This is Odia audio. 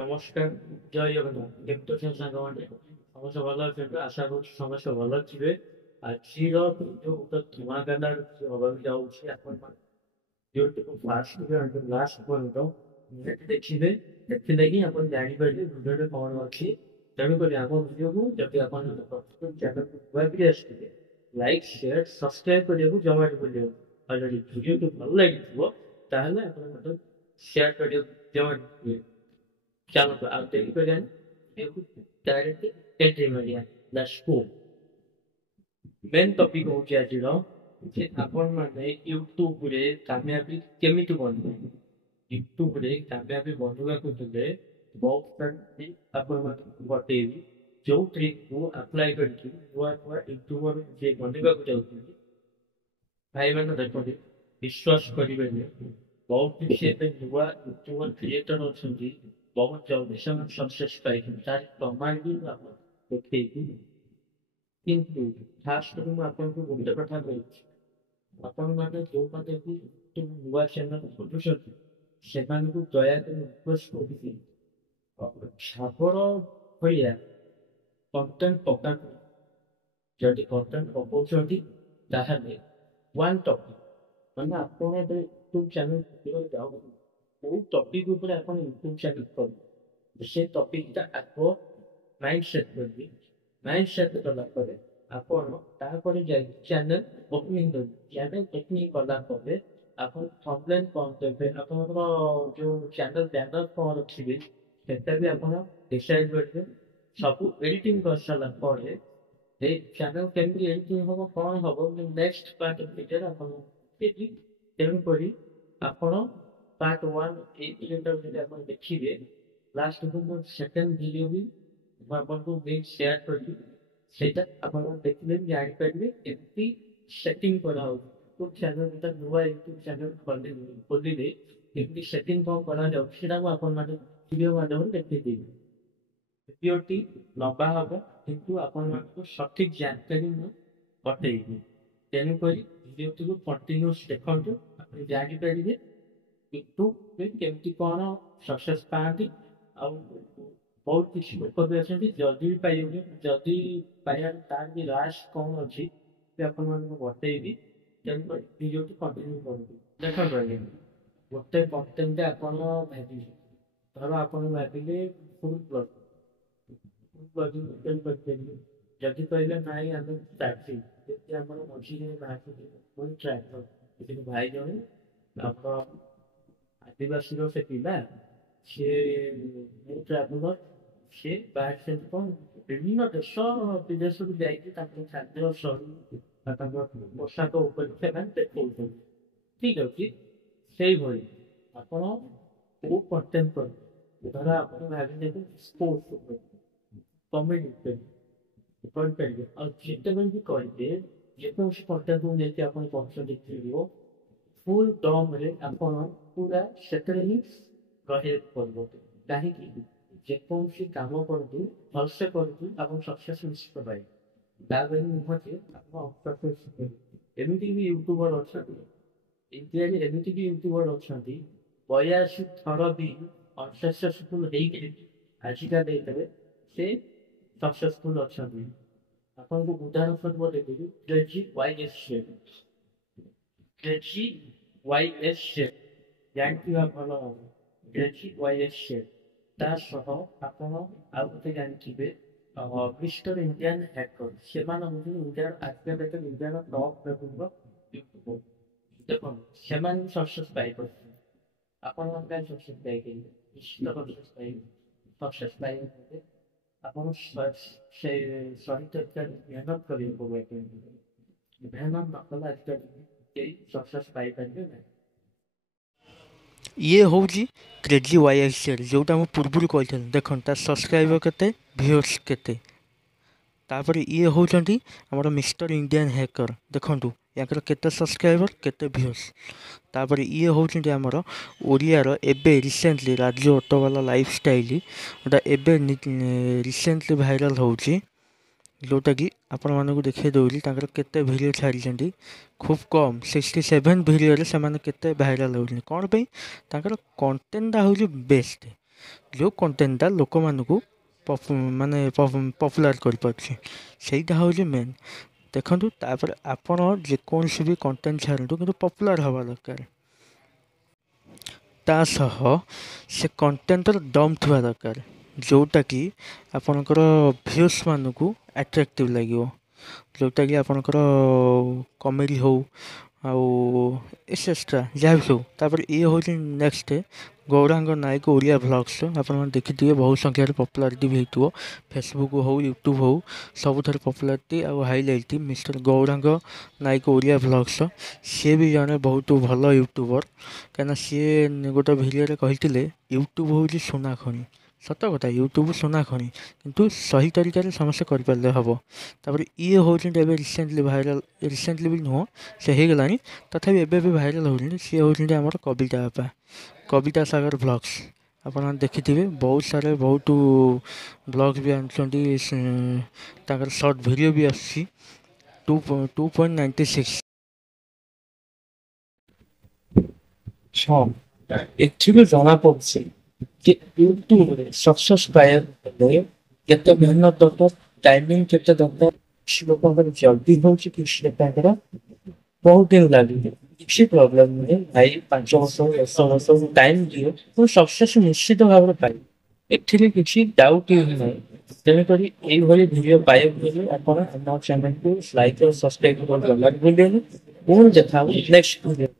নমস্কার, জয় জগন্নাথ। କେମିତି ଅଛନ୍ତି ସାଙ୍ଗମାନେ? ସମସ୍ତେ ଭଲ ଅଛନ୍ତି? ଆଶା କରୁଛି ସମସ୍ତେ ଭଲ ଥିବେ। ଆଜିର ଭିଡ଼ିଓ ଗୋଟେ ଧୂଆଁକାଣ୍ଡ ହବାକୁ ଯାଉଛି। ଆପଣମାନେ ଭିଡ଼ିଓଟିକୁ ଫାର୍ଷ୍ଟ ଲାଷ୍ଟ ପର୍ଯ୍ୟନ୍ତ ନିହାତି ଦେଖିବେ। ଦେଖିଲେ ହିଁ ଆପଣ ଜାଣିପାରିବେ ଭିଡ଼ିଓରେ କ'ଣ ଅଛି। ତେଣୁକରି ଆମ ଭିଡ଼ିଓକୁ ଯଦି ଆପଣ ପ୍ରଥମେ ଚ୍ୟାନେଲକୁ ନୂଆ କରି ଆସିଥିବେ, ଲାଇକ୍ ସେୟାର ସବସ୍କ୍ରାଇବ୍ କରିବାକୁ ଜମା ବି ଭୁଲିବେନି। ଆଉ ଯଦି ଭିଡ଼ିଓଟି ଭଲ ଲାଗିଥିବ ତାହେଲେ ଆପଣ ମଧ୍ୟ ସେୟାର କରିବାକୁ ଜମା ବି ଭୁଲିବେନି। Chalo, ଆଉ ଡେରି କରିବାନି, ଡାଇରେକ୍ଟ ଏଣ୍ଟ୍ରି ମାରିବା। Let's go. ମେନ୍ ଟପିକ୍ ହଉଛି ଆଜିର ଯେ ଆପଣମାନେ ୟୁଟ୍ୟୁବରେ କାମୟାବୀ କେମିତି ବନେଇବେ। ୟୁଟ୍ୟୁବରେ କାମୟାବୀ ବନେଇବାକୁ ହେଲେ ବହୁତ ସାରା ଆପଣମାନଙ୍କୁ ବତେଇବି। ଯୋଉ ଟ୍ରିକକୁ ଆପ୍ଲାଏ କରିକି ନୂଆ ନୂଆ ୟୁଟ୍ୟୁବର ଯିଏ ବନେଇବାକୁ ଯାଉଛନ୍ତି ଭାଇମାନେ ଦେଖନ୍ତୁ, ବିଶ୍ୱାସ କରିବେନି, ବହୁତ କିଛି ଏବେ ନୂଆ ୟୁଟ୍ୟୁବର କ୍ରିଏଟର ଅଛନ୍ତି, ବହୁତ ଜଲ୍ଦି ସେମାନେ ସକ୍ସେସ୍ ପାଇଛନ୍ତି। ତାର ପ୍ରମାଣ ବି ମୁଁ ଆପଣଙ୍କୁ ଦେଖେଇବି। କିନ୍ତୁ ଫାଷ୍ଟରୁ ମୁଁ ଆପଣଙ୍କୁ ଗୋଟେ କଥା କହୁଛି, ଆପଣମାନେ ଯୋଉମାନେ ବି ନୂଆ ଚ୍ୟାନେଲ ଖୋଲୁଛନ୍ତି ସେମାନଙ୍କୁ ଦୟାକରି ରିକ୍ୱେଷ୍ଟ କରୁଛି, ଝାବର ଭଳିଆ କଣ୍ଟେଣ୍ଟ ପକାନ୍ତୁ। ଯଦି କଣ୍ଟେଣ୍ଟ ପକାଉଛନ୍ତି ତାହେଲେ ୱାନ୍ ଟପିକ୍, ମାନେ ଆପଣ ଏବେ ୟୁଟ୍ୟୁବ ଚ୍ୟାନେଲ ଖୋଲିବାକୁ ଯାଉଛନ୍ତି, କୋଉ ଟପିକ୍ ଉପରେ ଆପଣ ୟୁଟ୍ୟୁବ ଚ୍ୟାନେଲ କରିବେ ସେ ଟପିକ୍ଟା ଆଗ ମାଇଣ୍ଡ ସେଟ୍ କରିବେ। ମାଇଣ୍ଡ ସେଟ୍ କଲା ପରେ ଆପଣ ତାପରେ ଯାଇକି ଚ୍ୟାନେଲ ଓପନିଂ କରିବେ। ଚ୍ୟାନେଲ ଓପନିଂ କଲା ପରେ ଆପଣ ଥମ୍ବନେଲ୍ କ'ଣ ଦେବେ, ଆପଣଙ୍କର ଯୋଉ ଚ୍ୟାନେଲ ବ୍ୟାନର କ'ଣ ରଖିବେ ସେଟା ବି ଆପଣ ଡିସାଇଡ୍ କରିବେ। ସବୁ ଏଡିଟିଂ କରିସାରିଲା ପରେ এই ଚ୍ୟାନେଲ କେମିତି ଏଡିଟିଂ ହବ କ'ଣ ହବ ମୁଁ ନେକ୍ସଟ ପାର୍ଟ ଭିଡ଼ିଓରେ ଆପଣଙ୍କୁ ଦେବି। ତେଣୁକରି ଆପଣ ପାର୍ଟ ୱାନ୍ ଏଇ ଭିଡ଼ିଓଟାକୁ ଯଦି ଆପଣ ଦେଖିବେ, ଲାଷ୍ଟକୁ ମୁଁ ସେକେଣ୍ଡ ଭିଡ଼ିଓ ବି ମୁଁ ଆପଣଙ୍କୁ ଲିଙ୍କ ସେୟାର କରିବି। ସେଇଟା ଆପଣ ଦେଖିଲେ ବି ଜାଣିପାରିବେ କେମିତି ସେଟିଂ କରାହେଉଛି। ୟୁଟ୍ୟୁବ ଚ୍ୟାନେଲ ଗୋଟେ ନୂଆ ୟୁଟ୍ୟୁବ ଚ୍ୟାନେଲ ଖୋଲିଲେ କେମିତି ସେଟିଂ କ'ଣ କରାଯାଉଛି ସେଇଟା ମୁଁ ଆପଣମାନଙ୍କୁ ଭିଡ଼ିଓ ମାଧ୍ୟମରେ ଦେଖେଇଦେବି। ଭିଡ଼ିଓଟି ଲମ୍ବା ହବ କିନ୍ତୁ ଆପଣମାନଙ୍କୁ ସଠିକ ଜାଣିକାରୀ ମୁଁ ବତେଇବି। ତେଣୁକରି ଭିଡ଼ିଓଟିକୁ କଣ୍ଟିନ୍ୟୁସ୍ ଦେଖନ୍ତୁ, ଆପଣ ଜାଣିପାରିବେ ୟୁଟ୍ୟୁବରେ କେମିତି କ'ଣ ସକ୍ସେସ୍ ପାଆନ୍ତି। ଆଉ ବହୁତ କିଛି ଲୋକ ବି ଅଛନ୍ତି ଯଦି ବି ପାଇବେନି, ଯଦି ପାଇବାର ତାର ବି ରାସ୍ କ'ଣ ଅଛି ସେ ଆପଣମାନଙ୍କୁ ବତେଇବି। ତେଣୁକରି ଭିଡ଼ିଓଟି କଣ୍ଟିନ୍ୟୁ କରନ୍ତୁ। ଦେଖନ୍ତୁ ଆଜ୍ଞା, ଗୋଟେ କଣ୍ଟେଣ୍ଟରେ ଆପଣ ଭାବିଲେ, ଧର ଆପଣ ଭାବିଲେ ଫୁଡ୍ ବ୍ଲଗ୍ କରିପାରିବେ। ଯଦି କହିଲେ ନାଇଁ ଆମେ ଚାଷୀ, ଯେମିତି ଆମର ମଝିରେ ବାହାରିଥିଲେ ପୁଣି ଟ୍ରାଭେଲର, କିନ୍ତୁ ଭାଇ ଜଣେ ଆମର ଆଦିବାସୀର ସେ ପିଲା, ସିଏ ମୁଁ ଟ୍ରାଭେଲର, ସିଏ ବାହାରିଛନ୍ତି କ'ଣ ବିଭିନ୍ନ ଦେଶ ବିଦେଶକୁ ଯାଇକି ତାଙ୍କର ଖାଦ୍ୟ ଶୈଳୀ ତାଙ୍କର ପୋଷାକ ଉପରେ ସେମାନେ ଦେଖଉଛନ୍ତି। ଠିକ ଅଛି, ସେଇଭଳି ଆପଣ କୋଉ କଣ୍ଟେଣ୍ଟ କରିବେ। ଧର ଆପଣ ଭାବିଲେ ସ୍ପୋର୍ଟସ ଉପରେ, କମେଡି ଉପରେ କରିପାରିବେ। ଆଉ ଯେତେବେଳେ ବି କହିବେ ଯେକୌଣସି କଣ୍ଟେଣ୍ଟକୁ ନେଇକି ଆପଣ କରୁଛନ୍ତି ଭିଡ଼ିଓ, ଫୁଲ୍ ଦମରେ ଆପଣ ପୁରା ସେଥିରେ ହିଁ ରହିବାକୁ ପଡ଼ିବ। କାହିଁକି ଯେକୌଣସି କାମ କରନ୍ତୁ ଭଲସେ କରନ୍ତୁ ଆପଣ ସକ୍ସେସ୍ ନିଶ୍ଚିତ ପାଇବେ। ତା ବୋଲି ନୁହଁ ଯେ ଆପଣ ଅସକ୍ସେସ୍ ହେବେ। ଏମିତି ବି ୟୁଟ୍ୟୁବର ଅଛନ୍ତି, ଇଣ୍ଡିଆରେ ଏମିତି ବି ୟୁଟ୍ୟୁବର ଅଛନ୍ତି 82 ଥର ବି ଅନସକ୍ସେସଫୁଲ ହେଇକି ଆଜିକା ଡେଟ୍ରେ ସେ ସକ୍ସେସଫୁଲ ଅଛନ୍ତି। ଆପଣଙ୍କୁ ଉଦାହରଣ ସ୍ୱରୂପ ଦେବି, crazy YS save. Crazy YS save ଜାଣିଥିବା ଭଲ ହବ। କ୍ରେଜି ୱାଇଏସ୍ ସେଭ୍ ତା ସହ ଆପଣ ଆଉ ଗୋଟେ ଜାଣିଥିବେ ମିଷ୍ଟର ଇଣ୍ଡିଆନ ହ୍ୟାକର। ସେମାନେ ହେଉଛନ୍ତି ଇଣ୍ଡିଆର ଆଜିକା ଡେଟ୍ରେ ଇଣ୍ଡିଆର ଟପ୍ ଲେଭେଲର ୟୁଟ୍ୟୁବର। ଦେଖନ୍ତୁ ସେମାନେ ବି ସକ୍ସେସ୍ ପାଇପାରୁଛନ୍ତି, ଆପଣମାନେ କାହିଁ ସକ୍ସେସ୍ ପାଇପାରିବେ? ନିଶ୍ଚିତ ସକ୍ସେସ୍ ପାଇବେ। ସକ୍ସେସ୍ ପାଇବେ ବୋଲେ ଆପଣ ସେ ସହି ତରିକାରେ ମେହନତ କରିବାକୁ ପଡ଼ିବ। ମେହନତ ନ କଲେ ଆଜିକାଲି କେହି ସକ୍ସେସ୍ ପାଇପାରିବେ ନାହିଁ। ଇଏ ହେଉଛି କ୍ରେଜି ୱାଇଏସ୍ଏଲ୍, ଯେଉଁଟା ମୁଁ ପୂର୍ବରୁ କହିଥିଲି। ଦେଖନ୍ତୁ ତା ସବସ୍କ୍ରାଇବର କେତେ, ଭିଉର୍ସ କେତେ। ତାପରେ ଇଏ ହେଉଛନ୍ତି ଆମର ମିଷ୍ଟର ଇଣ୍ଡିଆନ୍ ହ୍ୟାକର। ଦେଖନ୍ତୁ ୟାଙ୍କର କେତେ ସବସ୍କ୍ରାଇବର, କେତେ ଭିଉର୍ସ। ତାପରେ ଇଏ ହେଉଛନ୍ତି ଆମର ଓଡ଼ିଆର ଏବେ ରିସେଣ୍ଟଲି ରାଜୁ ଅଟୋବାଲା ଲାଇଫ୍ ଷ୍ଟାଇଲ୍, ଯେଉଁଟା ଏବେ ରିସେଣ୍ଟଲି ଭାଇରାଲ୍ ହେଉଛି, ଯେଉଁଟାକି ଆପଣମାନଙ୍କୁ ଦେଖାଇ ଦେଉଛି ତାଙ୍କର କେତେ ଭିଡ଼ିଓ ଛାଡ଼ିଛନ୍ତି। ଖୁବ୍ କମ୍ 67 ଭିଡ଼ିଓରେ ସେମାନେ କେତେ ଭାଇରାଲ୍ ହେଉଛନ୍ତି। କ'ଣ ପାଇଁ? ତାଙ୍କର କଣ୍ଟେଣ୍ଟଟା ହେଉଛି ବେଷ୍ଟ। ଯେଉଁ କଣ୍ଟେଣ୍ଟଟା ଲୋକମାନଙ୍କୁ ମାନେ ପପୁଲାର କରିପାରୁଛି, ସେଇଟା ହେଉଛି ମେନ୍। ଦେଖନ୍ତୁ, ତାପରେ ଆପଣ ଯେକୌଣସି ବି କଣ୍ଟେଣ୍ଟ ଛାଡ଼ନ୍ତୁ କିନ୍ତୁ ପପୁଲାର ହେବା ଦରକାର। ତା ସହ ସେ କଣ୍ଟେଣ୍ଟର ଦମ୍ ଥିବା ଦରକାର, ଯେଉଁଟାକି ଆପଣଙ୍କର ଭ୍ୟୁସ୍ମାନଙ୍କୁ ଆଟ୍ରାକ୍ଟିଭ୍ ଲାଗିବ, ଯେଉଁଟାକି ଆପଣଙ୍କର କମେଡ଼ି ହେଉ ଆଉ ଏକ୍ସେଟ୍ରା ଯାହା ବି ସବୁ। ତାପରେ ଇଏ ହେଉଛି ନେକ୍ସଟ ଗୌରାଙ୍ଗ ନାୟକ ଓଡ଼ିଆ ଭ୍ଲଗ୍ସ। ଆପଣମାନେ ଦେଖିଥିବେ ବହୁତ ସଂଖ୍ୟାରେ ପପୁଲାରିଟି ବି ହେଇଥିବ, ଫେସବୁକ୍ ହେଉ ୟୁଟ୍ୟୁବ୍ ହେଉ ସବୁଥିରେ ପପୁଲାରିଟି ଆଉ ହାଇଲାଇଟ୍ ମିଷ୍ଟର ଗୌରାଙ୍ଗ ନାୟକ ଓଡ଼ିଆ ଭ୍ଲଗ୍ସ। ସିଏ ବି ଜଣେ ବହୁତ ଭଲ ୟୁଟ୍ୟୁବର, କାହିଁକିନା ସିଏ ଗୋଟେ ଭିଡ଼ିଓରେ କହିଥିଲେ ୟୁଟ୍ୟୁବ୍ ହେଉଛି ସୁନା ଖଣି। ସତ କଥା, ୟୁଟ୍ୟୁବ୍ ସୁନା ଖଣି, କିନ୍ତୁ ସହି ତରିକାରେ ସମସ୍ତେ କରିପାରିଲେ ହେବ। ତାପରେ ଇଏ ହେଉଛନ୍ତି ଏବେ ରିସେଣ୍ଟଲି ଭାଇରାଲ୍, ରିସେଣ୍ଟଲି ବି ନୁହଁ, ସେ ହେଇଗଲାଣି, ତଥାପି ଏବେ ବି ଭାଇରାଲ୍ ହେଉଛନ୍ତି। ସିଏ ହେଉଛନ୍ତି ଆମର କବିତା ବାପା, କବିତା ସାଗର ଭ୍ଲଗ୍ସ। ଆପଣମାନେ ଦେଖିଥିବେ ବହୁତ ସାରା ବହୁତ ବ୍ଲଗ୍ସ ବି ଆଣୁଛନ୍ତି, ତାଙ୍କର ସର୍ଟ ଭିଡ଼ିଓ ବି ଆସୁଛି 2.96। ହଁ, ଏଥିରୁ ଜଣାପଡ଼ୁଛି ଯେ ୟୁଟ୍ୟୁବରେ ସକ୍ସେସ୍ ପାଇବା ହେଲେ କେତେ ମେହନତ ଦରକାର, ଟାଇମିଂ କେତେ ଦରକାର। କିଛି ଲୋକଙ୍କର ଜଲ୍ଦି ହେଉଛି, କିଛି ଲୋକଙ୍କର ବହୁତ ଦିନ ଲାଗୁଛି। କିଛି ପ୍ରୋବ୍ଲେମ୍ ନୁହେଁ ଭାଇ, 5 ବର୍ଷ 10 ବର୍ଷ ଟାଇମ୍ ଦିଅ, ମୁଁ ସକ୍ସେସ୍ ନିଶ୍ଚିତ ଭାବରେ ପାଇବି, ଏଥିରେ କିଛି ଡାଉଟ୍ ହିଁ ନାହିଁ। ତେଣୁକରି ଏଇଭଳି ଭିଡ଼ିଓ ପାଇବାକୁ ହେଲେ ଆପଣ ଆମ ଚ୍ୟାନେଲକୁ ଲାଇକ୍ ଓ ସବସ୍କ୍ରାଇବ୍ କରି ଦେବାକୁ ଭୁଲିବେନି। ପୁଣି ଦେଖା ହେବ ନେକ୍ସଟ ଭିଡ଼ିଓ।